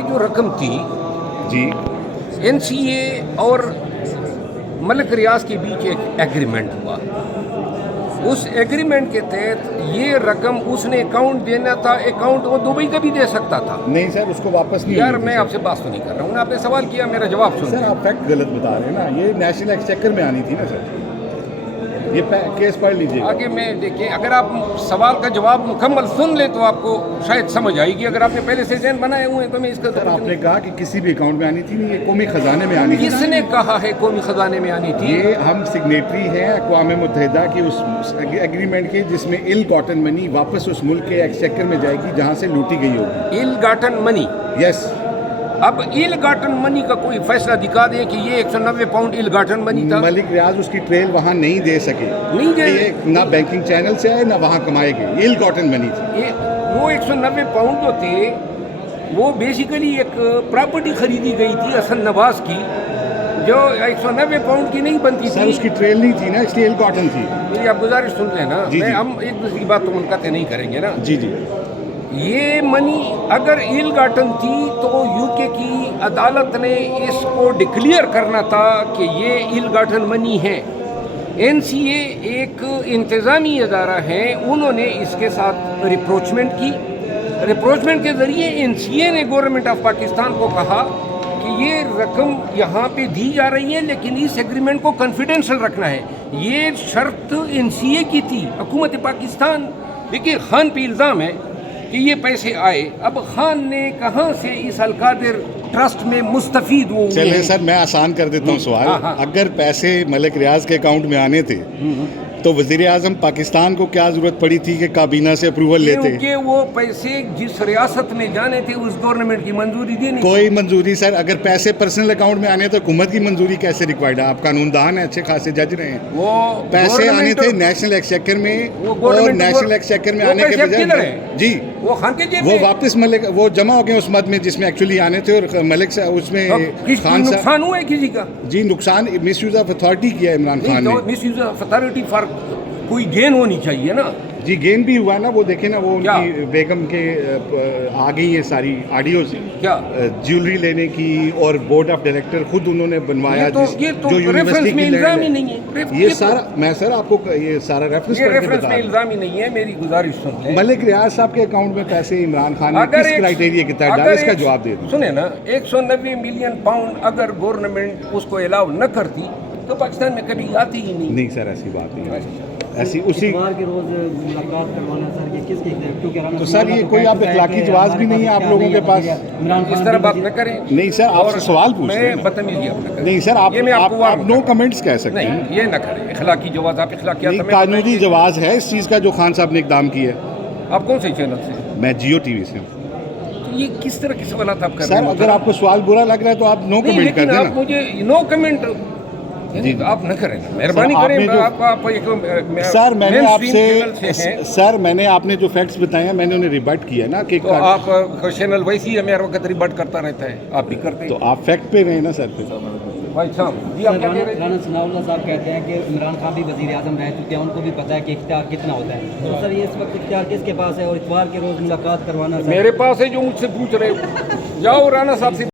یہ جو رقم تھی جی NCA اور ملک ریاض کے بیچ ایک ایگریمنٹ ہوا. اس ایگریمنٹ کے تحت یہ رقم اس نے اکاؤنٹ دینا تھا, اکاؤنٹ وہ دبئی کا بھی دے سکتا تھا. نہیں سر, اس کو واپس نہیں یار ہوئی تھی میں سر. آپ سے بات تو نہیں کر رہا ہوں, آپ نے سوال کیا, میرا جواب سر سن. آپ فیکٹ غلط بتا رہے ہیں نا, یہ نیشنل ایکسچیکر میں آنی تھی نا سر. یہ کیس پڑھ لیجیے. آگے میں دیکھیں, اگر آپ سوال کا جواب مکمل سن لیں تو آپ کو شاید سمجھ آئے گی. اگر آپ نے پہلے سے ذہن بنائے ہوئے ہیں تو میں اس کا سر آپ نے کہا کہ کسی بھی اکاؤنٹ میں آنی تھی نہیں, یہ قومی خزانے میں آنی تھی. کس نے کہا ہے قومی خزانے میں آنی تھی؟ یہ ہم سگنیٹری ہیں اقوام متحدہ کی اس ایگریمنٹ کے, جس میں ایل گاٹن منی واپس اس ملک کے ایکسچیکر میں جائے گی جہاں سے لوٹی گئی ہوگی. ایل گاٹن منی. یس. اب ایل گاٹن منی کا کوئی فیصلہ دکھا دیں کہ یہ 190 پاؤنڈ ایل گاٹن منی تھا. ملک ریاض اس کی ٹریل وہاں نہیں دے سکے, نہیں دے, یہ نہ بینکنگ چینل سے آئے نہ وہاں کمائے گئے. ایل گاٹن منی تھی. وہ 190 پاؤنڈ جو تھے وہ بیسیکلی ایک پراپرٹی خریدی گئی تھی حسن نواز کی, جو 190 پاؤنڈ کی نہیں بنتی سر تھی. اس کی ٹریل نہیں تھی نا, اس لیے ایل گاٹن تھی. میری آپ گزارش سن لیں نا, جی جی. ہم ایک دوسرے کی بات تو منقطع نہیں کریں گے نا. جی جی. یہ منی اگر ایل گاٹن تھی تو UK کی عدالت نے اس کو ڈکلیئر کرنا تھا کہ یہ ایل گاٹن منی ہے. NCA ایک انتظامی ادارہ ہے, انہوں نے اس کے ساتھ ریپروچمنٹ کی. ریپروچمنٹ کے ذریعے NCA نے گورنمنٹ آف پاکستان کو کہا کہ یہ رقم یہاں پہ دی جا رہی ہے لیکن اس ایگریمنٹ کو کنفیڈینشل رکھنا ہے. یہ شرط NCA کی تھی. حکومت پاکستان, دیکھیے خان پہ الزام ہے کہ یہ پیسے آئے. اب خان نے کہاں سے اس القادر ٹرسٹ میں مستفید ہوئے؟ چلیں سر میں آسان کر دیتا ہوں سوال. اگر پیسے ملک ریاض کے اکاؤنٹ میں آنے تھے تو وزیر اعظم پاکستان کو کیا ضرورت پڑی تھی کہ کابینہ سے اپروول لیتے؟ کیونکہ وہ پیسے جس ریاست میں جانے تھے اس گورنمنٹ کی منظوری دینی. کوئی منظوری سر, اگر پیسے پرسنل اکاؤنٹ میں آنے تو حکومت کی منظوری کیسے ریکوائرڈ ہے؟ آپ قانون دان ہیں, اچھے خاصے جج رہے ہیں. وہ پیسے آنے تھے نیشنل ایکسچیکر میں, اور نیشنل ایکسچیکر میں آنے کے بجائے جی وہ خان کے جیب وہ میں واپس ملک وہ جمع ہو گئے اس مد میں جس میں ایکچولی آنے تھے, اور ملک سے اس میں خان صاحب نقصان ہوا ہے کسی کا؟ جی نقصان مس یوز آف اتھارٹی کیا ہے عمران خان نے. مس یوز آف اتھارٹی فار کوئی گین ہونی چاہیے نا. جی گین بھی ہوا نا, وہ دیکھیں نا, وہ ان کی بیگم کے آ گئی ہیں ساری آڈیوز, کیا جیولری لینے کی, اور بورڈ آف ڈائریکٹر خود انہوں نے بنوایا جو یونیورسٹی کی الزام ہی نہیں ہے. یہ سارا میں سر آپ کو یہ سارا ریفرنس کر کے بتا میں الزام ہی نہیں ہے. میری گزارش سن لیں, ملک ریاض صاحب کے اکاؤنٹ میں پیسے عمران خان نے کس کرائیٹیریا کے تحت ڈالے, اس کا جواب دے دیں. سنیں نا, 190 ملین پاؤنڈ اگر گورنمنٹ اس کو الاؤ نہ کرتی تو پاکستان میں کبھی آتی ہی نہیں. نہیں سر ایسی بات نہیں ہے. ایسی اسی کے روز ملاقات کروانا سر, یہ کس کی تو سر یہ کوئی آپ اخلاقی جواز بھی نہیں ہے آپ لوگوں کے پاس. اس طرح بات نہ کریں. نہیں سر آپ سے سوال پوچھ رہے میں ہیں. بدتمیزی آپ نہ کریں. نہیں سر آپ نو کمنٹس کہہ سکتے ہیں. نہیں یہ نہ کریں. اخلاقی جواز آپ اخلاقیات نہیں, قانونی جواز ہے اس چیز کا جو خان صاحب نے اقدام کیا ہے. آپ کون سے چینل سے؟ میں جیو ٹی وی سے ہوں. یہ کس طرح کے سوالات آپ کر رہے ہیں سر؟ اگر آپ کو سوال برا لگ رہا ہے تو آپ نو کمنٹ کر دیں نا. مجھے نو کمنٹ آپ نہ کریں, مہربانی کریں. سر میں نے آپ نے جو فیکٹس بتائے ہیں میں نے انہیں ریبٹ کیا ہے نا, کہ آپ چینل ویسی ہے, میں ہر وقت ریبٹ کرتا رہتا ہے, آپ بھی کرتے ہیں. تو آپ فیکٹ پہ رہے نا سر. بھائی صاحب جی آپ کیا کہہ رہے ہیں؟ رانا ثناء اللہ صاحب کہتے ہیں کہ عمران خان بھی وزیر اعظم رہ چکے ہیں, ان کو بھی پتہ ہے کہ اختیار کتنا ہوتا ہے. تو سر یہ اس وقت اختیار کس کے پاس ہے, اور اتوار کے روز ملاقات کروانا میرے پاس ہے جو مجھ سے پوچھ رہے ہو. جاؤ رانا صاحب سے